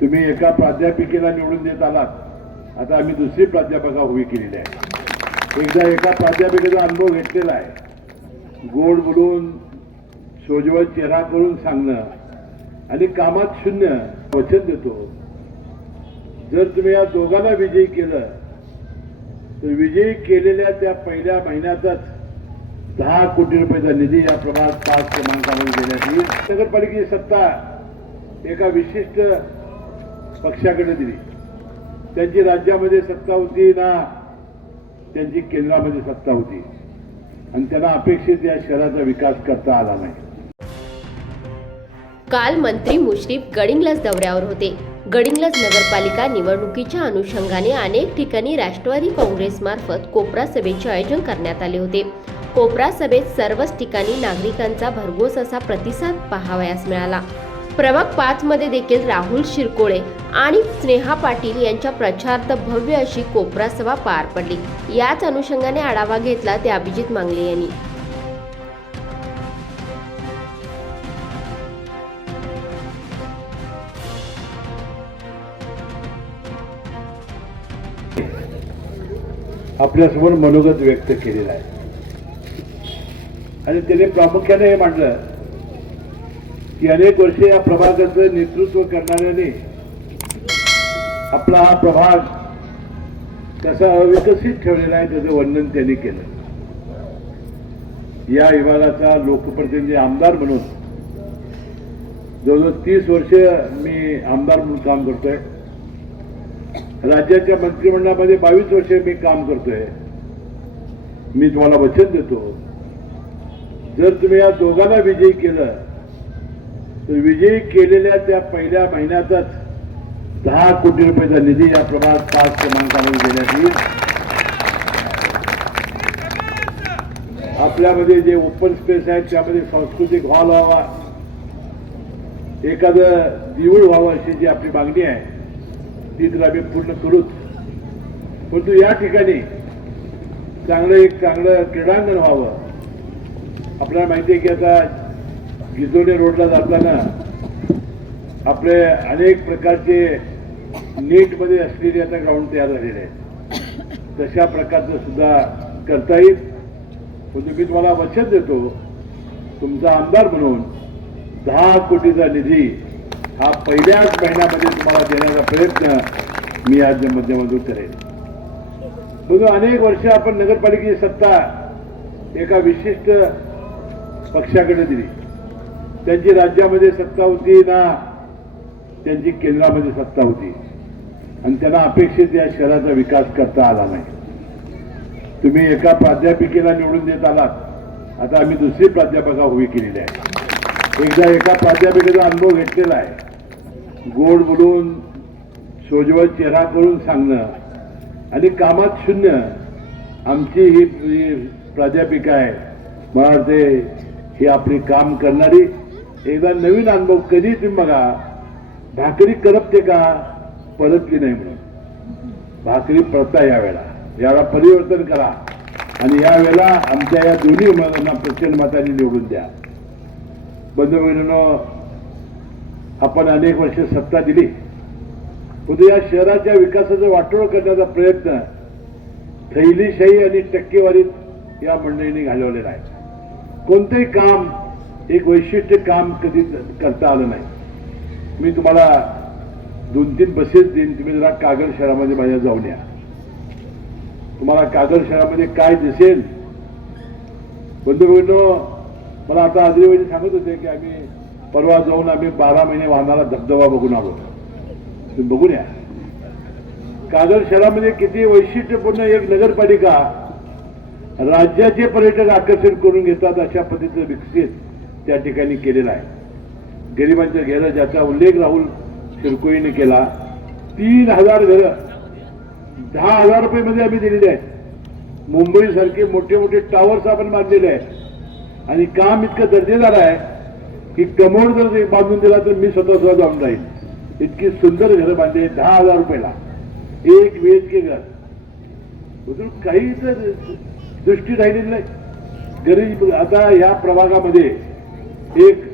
तुम्ही एका प्राध्यापिकेला निवडून देत आलात. आता आम्ही दुसरी प्राध्यापका उभी केलेली आहे. एकदा एका प्राध्यापिकेचा अनुभव घेतलेला आहे. गोड बोलून सोजवळ चेहरा करून सांगणं आणि कामात शून्य वचन देतो. जर तुम्ही या दोघांना विजयी केलं तर विजयी केलेल्या त्या पहिल्या महिन्यातच दहा कोटी रुपयाचा निधी या प्रमाणात पाच क्रमांकावर देण्यात येईल. नगरपालिकेची सत्ता एका विशिष्ट पक्षाकडे दिली. त्यांची राज्यामध्ये सत्ता होती ना त्यांची केंद्रामध्ये सत्ता होती. आणि त्यांना अपेक्षित या शहराचा विकास करता आला नाही. काल मंत्री मुश्रीफ गडिंग्लज दौऱ्यावर होते. गडिंग्लज नगरपालिका निवडणुकीच्या अनुषंगाने अनेक ठिकाणी राष्ट्रवादी काँग्रेसमार्फत कोपरा सभेचे आयोजन करण्यात आले होते. कोपरा सभेत सर्वच ठिकाणी नागरिकांचा भरघोस असा प्रतिसाद पाहावयास मिळाला. प्रभाग पाच मध्ये देखील राहुल शिरकोळे आणि स्नेहा पाटील यांच्या प्रचारार्थ भव्य अशी कोपरा सभा पार पडली. याच अनुषंगाने आढावा घेतला ते अभिजित मांगले यांनी. आपल्यासमोर मनोगत व्यक्त केलेलं आहे. आणि त्याने प्रामुख्याने हे मांडलं की अनेक वर्षे या प्रभागाचं नेतृत्व करणाऱ्याने आपला हा प्रभाग कसा अविकसित ठेवलेला आहे त्याचं वर्णन त्यांनी केलं. या विभागाचा लोकप्रतिनिधी आमदार म्हणून जवळजवळ तीस वर्ष मी आमदार म्हणून काम करतोय. राज्याच्या मंत्रिमंडळामध्ये बावीस वर्षे मी काम करतोय. मी तुम्हाला वचन देतो. जर तुम्ही या दोघांना विजयी केलं विजयी केलेल्या त्या पहिल्या महिन्यातच दहा कोटी रुपयाचा निधी या प्रमाणात पाच क्रमांकामध्ये देण्यात येईल आपल्यामध्ये जे ओपन स्पेस आहेत त्यामध्ये सांस्कृतिक हॉल व्हावा एखादं देऊळ व्हावं अशी जी आपली मागणी आहे ती तर आम्ही पूर्ण करूच. परंतु या ठिकाणी चांगलं एक चांगलं क्रीडांगण व्हावं. आपल्याला माहिती आहे की आता गिजोडे रोडला जाताना आपले अनेक प्रकारचे नेटमध्ये असलेले आता ग्राउंड तयार झालेले आहेत. तशा प्रकारचं सुद्धा करता येईल. म्हणजे मी तुम्हाला वचन देतो तुमचा आमदार म्हणून दहा कोटीचा निधी हा पहिल्याच महिन्यामध्ये तुम्हाला देण्याचा प्रयत्न मी आज माध्यमातून करेन. म्हणून अनेक वर्ष आपण नगरपालिकेची सत्ता एका विशिष्ट पक्षाकडे दिली. त्यांची राज्यामध्ये सत्ता होती ना त्यांची केंद्रामध्ये सत्ता होती. आणि त्यांना अपेक्षित या शहराचा विकास करता आला नाही. तुम्ही एका प्राध्यापिकेला निवडून देत आलात. आता आम्ही दुसरी प्राध्यापका उभी केलेली आहे. एकदा एका प्राध्यापिकेचा अनुभव घेतलेला आहे. गोड बोलून सोजवळ चेहरा करून सांगणं आणि कामात शून्य. आमची ही प्राध्यापिका आहे मला वाटते ही आपली काम करणारी एकदा नवीन अनुभव कधी तुम्ही बघा भाकरी करपते का परतली नाही म्हणून. भाकरी परता यावेळेला. याला परिवर्तन करा. आणि यावेळेला आमच्या या दोन्ही उमेदवारांना प्रचंड मताने निवडून द्या. बंधू आपण अनेक वर्ष सत्ता दिली. परंतु या शहराच्या विकासाचं वाटोळ करण्याचा प्रयत्न थैलीशाही आणि टक्केवारीत या मंडळींनी घालवलेला आहे. कोणतंही काम एक वैशिष्ट्य काम कधी करता आलं नाही. मी तुम्हाला दोन तीन बसेस देईन तुम्ही जरा कागल शहरामध्ये माझ्या जाऊन या. तुम्हाला कागल शहरामध्ये काय दिसेल? बंधू मला आता आदिवासी सांगत होते की आम्ही परवा जाऊन आम्ही बारा महिने वाहणारा धबधबा बघून आलो. तुम्ही बघून या. कागल शहरामध्ये किती वैशिष्ट्यपूर्ण एक नगरपालिका राज्याचे पर्यटक आकर्षित करून घेतात अशा पद्धतीचं विकसित त्या ठिकाणी केलेला आहे. गरिबांच्या घरं ज्याचा उल्लेख राहुल शिरकोईने केला तीन हजार घरं दहा हजार रुपये मध्ये आम्ही दिलेले आहेत. मुंबईसारखे मोठे मोठे टावर्स आपण बांधलेले आहेत. आणि काम इतकं दर्जेदार आहे की कमोड जर बांधून दिला तर मी स्वतः सुद्धा जाऊन जाईल इतकी सुंदर घरं बांधली दहा हजार रुपयाला. एक वेज के घर. अजून काही तर दृष्टी राहिलेली नाही. गरीब आता ह्या प्रभागामध्ये एक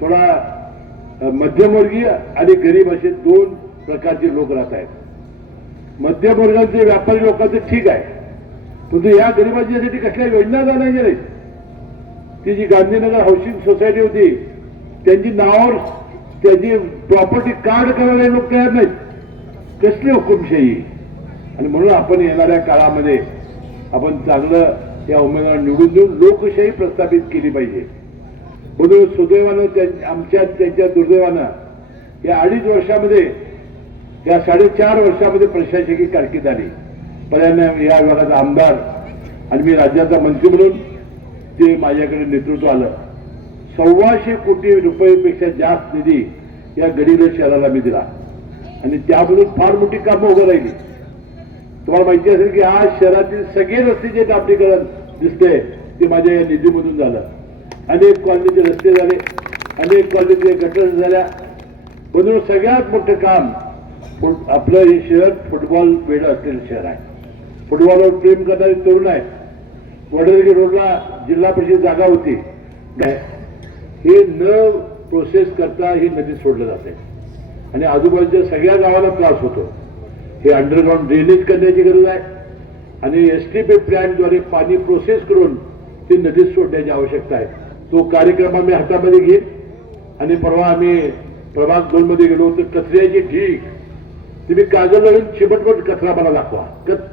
थोडा मध्यमवर्गीय आणि गरीब असे दोन प्रकारचे लोक राहत आहेत. मध्यमवर्गाचे व्यापारी लोकांचं ठीक आहे. परंतु या गरिबांच्यासाठी कसल्या योजना जाण्याच्या नाही ती जी गांधीनगर हाऊसिंग सोसायटी होती त्यांची नावावर त्याची प्रॉपर्टी कार्ड करायला लोक तयार नाहीत. कसली हुकुमशाही? आणि म्हणून आपण येणाऱ्या काळामध्ये आपण चांगलं या उमेदवार निवडून देऊन लोकशाही प्रस्थापित केली पाहिजे. म्हणून सुदैवानं आमच्या त्यांच्या दुर्दैवानं या अडीच वर्षामध्ये या साडेचार वर्षामध्ये प्रशासकीय कारकीर्द आली. पर्याय या विभागाचा आमदार आणि मी राज्याचा मंत्री म्हणून ते माझ्याकडे नेतृत्व आलं. सव्वाशे कोटी रुपयेपेक्षा जास्त निधी या गरीब शहराला मी दिला. आणि त्यामधून फार मोठी कामं उभं राहिली. तुम्हाला माहिती असेल की आज शहरातील सगळे रस्ते जे डांबरीकरण दिसते ते माझ्या या निधीमधून झालं. अनेक कॉलनीचे रस्ते झाले अनेक कॉलनीचे गटर झाल्या. म्हणून सगळ्यात मोठं काम आपलं हे शहर फुटबॉल वेळ असलेलं शहर आहे. फुटबॉलवर प्रेम करणारे तरुण आहेत. वडोदरी रोडला जिल्हा परिषद जागा होती. हे न प्रोसेस करता ही नदी सोडलं जाते. आणि आजूबाजूच्या सगळ्या गावाला त्रास होतो. हे अंडरग्राऊंड ड्रेनेज करण्याची गरज आहे. आणि एस टी पी प्लॅनद्वारे पाणी प्रोसेस करून ती नदीत सोडण्याची आवश्यकता आहे. तो कार्यक्रम आम्ही हातामध्ये घेत आणि परवा आम्ही प्रभाग दोन मध्ये गेलो तर कचऱ्याची ढीक तुम्ही कागद लावून चिबटपट कचरा मला दाखवा.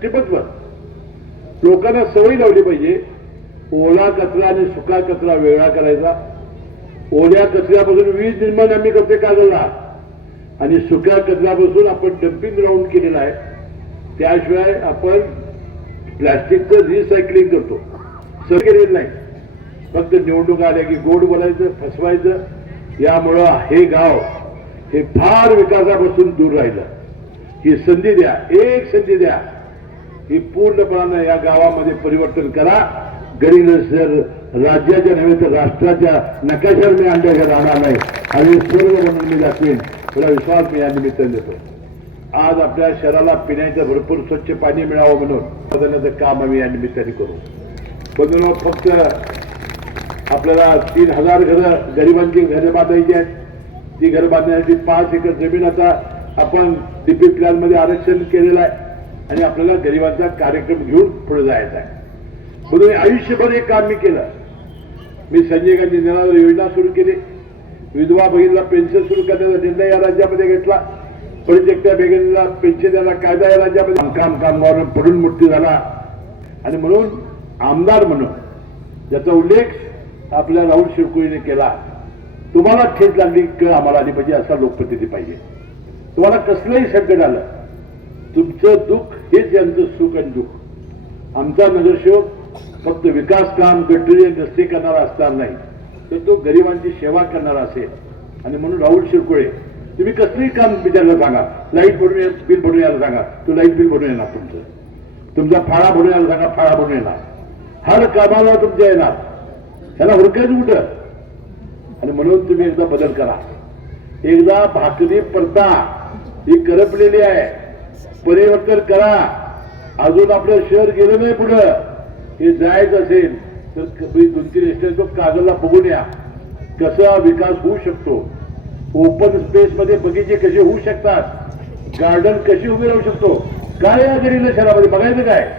चिपटपट लोकांना सवय लावली पाहिजे. ओला कचरा आणि सुका कचरा वेगळा करायचा. ओल्या कचऱ्यापासून वीज निर्माण आम्ही करते कागदला. आणि सुक्या कचऱ्यापासून आपण डम्पिंग ग्राउंड केलेला आहे. त्याशिवाय आपण प्लॅस्टिकचं रिसायकलिंग करतो. सर केलेलं नाही. फक्त निवडणूक आल्या की गोड बोलायचं फसवायचं. यामुळं हे गाव हे फार विकासापासून दूर राहिलं. ही संधी द्या एक संधी द्या. ही पूर्णपणानं या गावामध्ये परिवर्तन करा. गरीब जर राज्याच्या नव्हे तर राष्ट्राच्या नकाशावर मी आणल्या राहणार नाही. आणि सर्व म्हणून मी दाखवेन. तुला विश्वास मी या निमित्ताने देतो. आज आपल्या शहराला पिण्याचं भरपूर स्वच्छ पाणी मिळावं म्हणून बदलण्याचं काम आम्ही या निमित्ताने करू. म्हणून फक्त आपल्याला तीन हजार घरं गरिबांची घरं बांधायची आहेत. ती घरं बांधण्यासाठी पाच एकर जमीन आता आपण डीपी प्लॅनमध्ये आरक्षण केलेलं आहे. आणि आपल्याला गरिबांचा कार्यक्रम घेऊन पुढे जायचा आहे. म्हणून आयुष्यभर हे काम मी केलं. मी संजय गांधी निराधार योजना सुरू केली. विधवा बहिणीला पेन्शन सुरू करण्याचा निर्णय या राज्यामध्ये घेतला. परित्यक्त्या बेगीला पेन्शन द्यायला कायदा या राज्यामध्ये काम कामगार पडून मृत्यू झाला. आणि म्हणून आमदार म्हणून ज्याचा उल्लेख आपल्या राहुल शिवकुळीने केला. तुम्हाला ठेच लागली की आम्हाला आली पाहिजे असा लोकप्रतिनिधी पाहिजे. तुम्हाला कसलंही संकट आलं तुमचं दुःख हेच यांचं सुख आणि दुःख. आमचा नगरसेवक फक्त विकास काम गटरी रस्ते करणारा असणार नाही तर तो गरिबांची सेवा करणारा असेल. आणि म्हणून राहुल शिरकुळे तुम्ही कसलंही काम विचारलं सांगा. लाइट भरून ये- बिल भरून यायला सांगा. तो लाइट बिल भरून येणार तुमचं. तुमचा फाळा भरून यायला सांगा फाळा भरून येणार. हर कामाला तुमच्या येणार. ह्याला हुडकायचं कुठं? आणि म्हणून तुम्ही एकदा बदल करा. एकदा भाकरी परता ही करपलेली आहे. परिवर्तन करा. अजून आपलं शहर गेलं नाही पुढं. हे जायचं असेल तर तुम्ही दोन तीन रेस्टॉरंट कागदला बघून या. कसा विकास होऊ शकतो? ओपन स्पेस मध्ये बगीचे कसे होऊ शकतात? गार्डन कशी उभी राहू शकतो? काय या गरीब शहरामध्ये? बघायचं काय?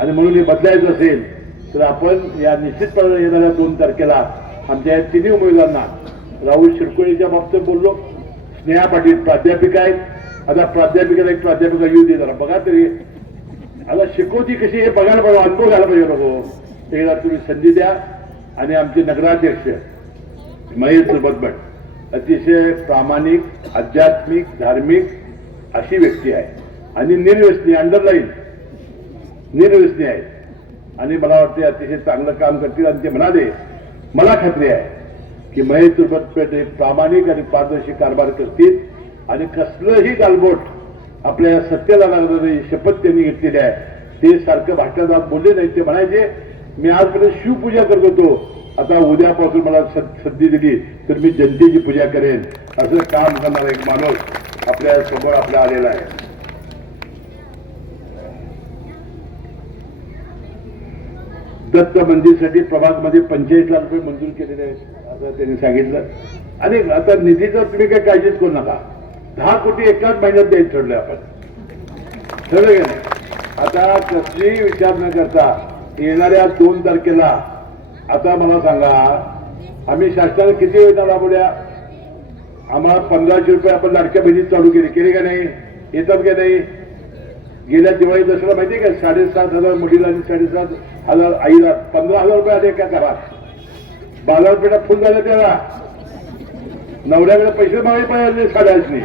आणि म्हणून हे बदलायचं असेल तर आपण या निश्चितपणे येणाऱ्या दोन तारखेला आमच्या या तिन्ही उमेदवारांना राहुल शिरकोळीच्या बाबतीत बोललो. स्नेहा पाटील प्राध्यापिका आहेत. आता प्राध्यापिकेला एक प्राध्यापिका येऊ दे जरा. बघा तरी. आता शिकवती कशी हे बघायला पाहिजे अनुभव घ्यायला पाहिजे नको. एकदा तुम्ही संधी द्या. आणि आमचे नगराध्यक्ष महेश बदबट अतिशय प्रामाणिक आध्यात्मिक धार्मिक अशी व्यक्ती आहे. आणि निर्व्यसनी अंडरलाईन निर्व्यसनी आहे. आणि मला वाटते अतिशय चांगलं काम करतील आणि ते म्हणाले मला खात्री आहे की महेश तुर्बतपेठ हे प्रामाणिक आणि पारदर्शी कारभार करतील आणि कसलंही गालबोट आपल्या सत्तेला लागणारी शपथ त्यांनी घेतलेली आहे ते सारखं भाषणात बोलले नाही. ते म्हणायचे मी आजपर्यंत शिवपूजा करत होतो. आता उद्यापासून मला संधी दिली तर मी जनतेची पूजा करेन. असं काम करणारा एक माणूस आपल्यासमोर आपल्या आलेला आहे. दत्त मंदिरसाठी प्रभागमध्ये पंचेचाळीस लाख रुपये मंजूर केलेले आहेत असं त्यांनी सांगितलं. आणि आता निधीचं तुम्ही काही काळजीच करू नका. दहा कोटी एकाच महिन्यात द्यायचं ठरलोय आपण. ठरलं की आता कसलीही विचार न करता येणाऱ्या दोन तारखेला आता मला सांगा आम्ही शासनाने किती योजना राबवल्या? आम्हाला पंधराशे रुपये आपण लाडक्या बहिणीत चालू केली. केले का नाही? येतात का नाही? गेल्या दिवाळी दसरा माहिती आहे का? साडेसात हजार मुलीला आणि साडेसात हजार आईला पंधरा हजार रुपये आले एका घरात. बाजारपेठा फुल झाल्या त्याला. नवऱ्याकडे पैसे मागे पाहिजे साड्याच नाही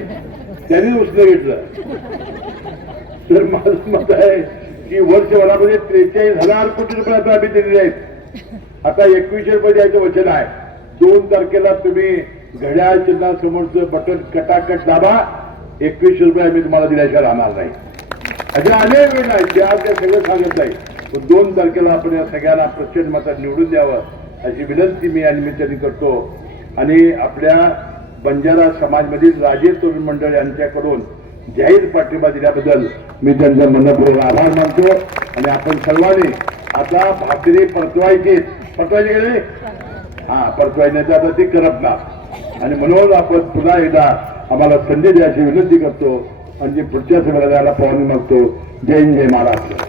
त्यांनी उसने घेतलं. तर माझं मत आहे की वर्षभरामध्ये त्रेचाळीस हजार कोटी रुपये आता आम्ही दिलेले आहेत. आता एकवीसशे रुपये द्यायचं वचन आहे. दोन तारखेला तुम्ही घड्याळ चिन्हासमोरचं बटन कटाकट दाबा. एकवीसशे रुपये आम्ही तुम्हाला दिल्याशिवाय राहणार नाही. अशा अनेक वेळ आहेत ज्या त्या सगळं सांगत नाही. दोन तारखेला आपण या सगळ्यांना प्रचंड मतात निवडून द्यावं अशी विनंती मी या निमित्ताने करतो. आणि आपल्या बंजारा समाजमधील राजे तरुण मंडळ यांच्याकडून जाहीर पाठिंबा दिल्याबद्दल मी त्यांचा मनपूर्वक आभार मानतो. आणि आपण सर्वांनी आता भाकरी परतवायची. परतवायची गेले हा परतवायची आता ती ना आणि म्हणून आपण पुन्हा एकदा आम्हाला संधी द्यायची विनंती करतो. आणि पुढच्या सगळ्या जायला पाहून मागतो जय हिंद, जय महाराष्ट्र.